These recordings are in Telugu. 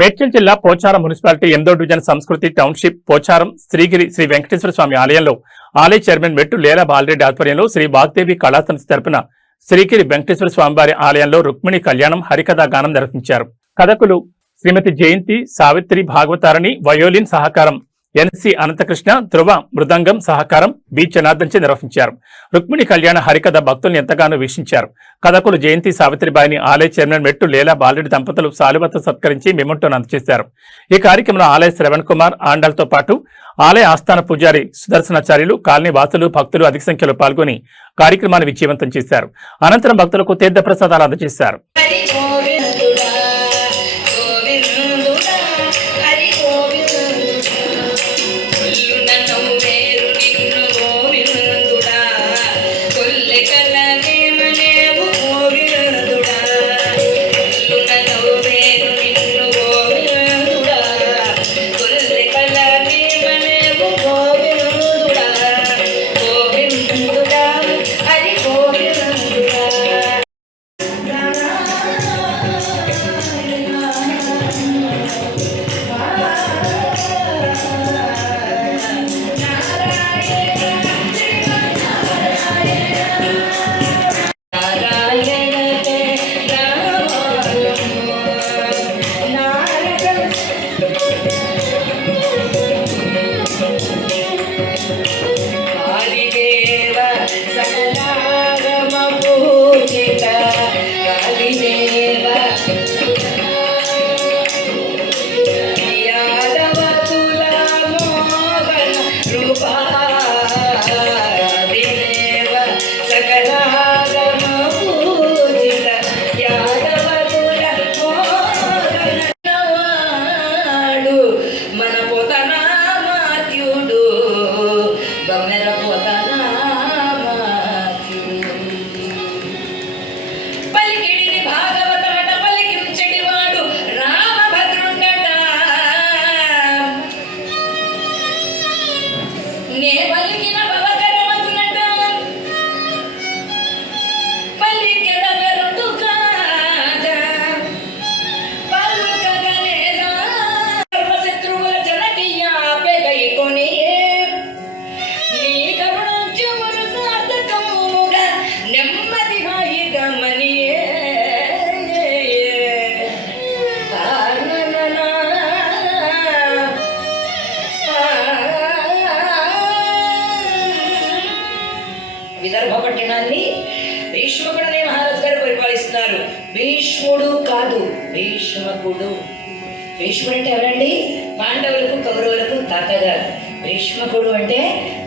మేడ్చల్ జిల్లా పోచారం మున్సిపాలిటీ 8వ డివిజన్ సంస్కృతి టౌన్షిప్ పోచారం శ్రీగిరి శ్రీ వెంకటేశ్వర స్వామి ఆలయంలో ఆలయ చైర్మన్ మెట్టు లేలా బాలరెడ్డి ఆధ్వర్యంలో శ్రీ వాగ్దేవి కళాసమితి తరపున శ్రీగిరి వెంకటేశ్వర స్వామివారి ఆలయంలో రుక్మిణి కళ్యాణం హరికథా గానం నిర్వహించారు. కథకులు శ్రీమతి జయంతి, సావిత్రి భాగవతారణి, వయోలిన్ సహకారం ఎన్సి అనంతకృష్ణ, ధ్రువ మృదంగం సహకారం బి జనార్దన్ చే నిర్వహించారు. రుక్మిణి కళ్యాణ హరికథ భక్తులను ఎంతగానో వీక్షించారు. కథకులు జయంతి, సావిత్రిబాయిని ఆలయ చైర్మన్ మెట్టు లేలా బాలరెడ్డి దంపతులు శాలువతో సత్కరించి మెమోంటోను అందజేశారు. ఈ కార్యక్రమంలో ఆలయ శ్రవణ్ కుమార్ ఆండాలతో పాటు ఆలయ ఆస్థాన పూజారి సుదర్శనాచార్యులు, కాలనీ వాసులు, భక్తులు అధిక సంఖ్యలో పాల్గొని కార్యక్రమాన్ని విజయవంతం చేశారు. అనంతరం భక్తులకు తీర్థ ప్రసాదాలు అందజేశారు. విదర్భ పట్టణాన్ని భీష్మకుడనే మహారాజు గారు పరిపాలిస్తున్నారు. భీష్ముడు కాదు, భీష్మకుడు. భీష్ముడు అంటే ఎవరండి? పాండవులకు, కౌరవులకు తాతగారు. భీష్మకుడు అంటే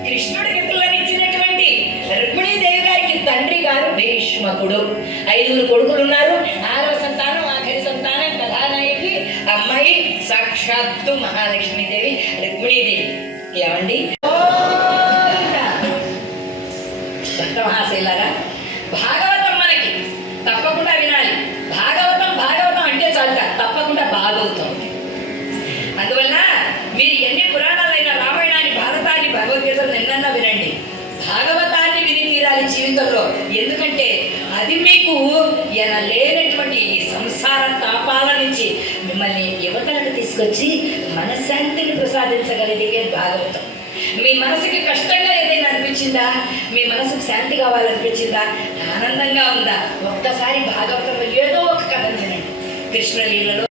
కృష్ణుడికి పిల్లనిచ్చినటువంటి రుక్మిణీదేవి గారికి తండ్రి గారు భీష్మకుడు. 5 కొడుకులు ఉన్నారు. 6వ సంతానం, ఆఖరి సంతానం కథానాయకి అమ్మాయి సాక్షాత్తు మహాలక్ష్మీదేవి రుక్మిణీదేవి. ఏమండి మహాశైలారా, భాగవతం మనకి తప్పకుండా వినాలి. భాగవతం భాగవతం అంటే చాలు, తప్పకుండా భాగవతం. అందువల్ల మీరు ఎన్ని పురాణాలైన రామాయణాన్ని, భారతాన్ని, భగవద్గీతలు నిన్న వినండి. భాగవతాన్ని విని తీరాలి జీవితంలో. ఎందుకంటే అది మీకు లేనటువంటి ఈ సంసార తాపాల నుంచి మిమ్మల్ని యువతలకు తీసుకొచ్చి మనశ్శాంతిని ప్రసాదించగలిగే భాగవతం. మీ మనసుకి కష్టంగా ఏదైనా అనిపించిందా? మీ మనసుకు శాంతి కావాలనిపించిందా? ఆనందంగా ఉందా? ఒక్కసారి భాగవతంలో ఏదో ఒక కథ వినండి. కృష్ణలీలలో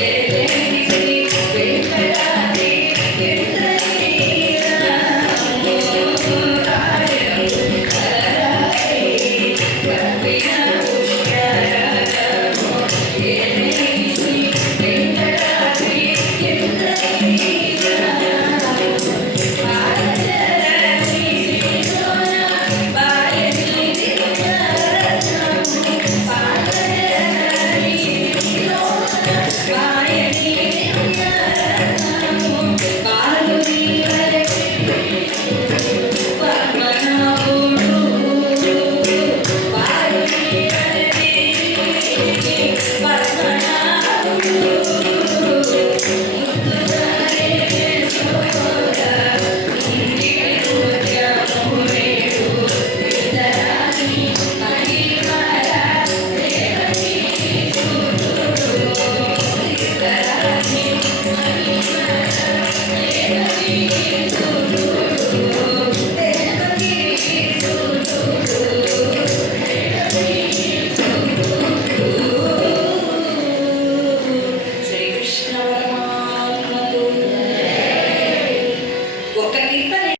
ఏ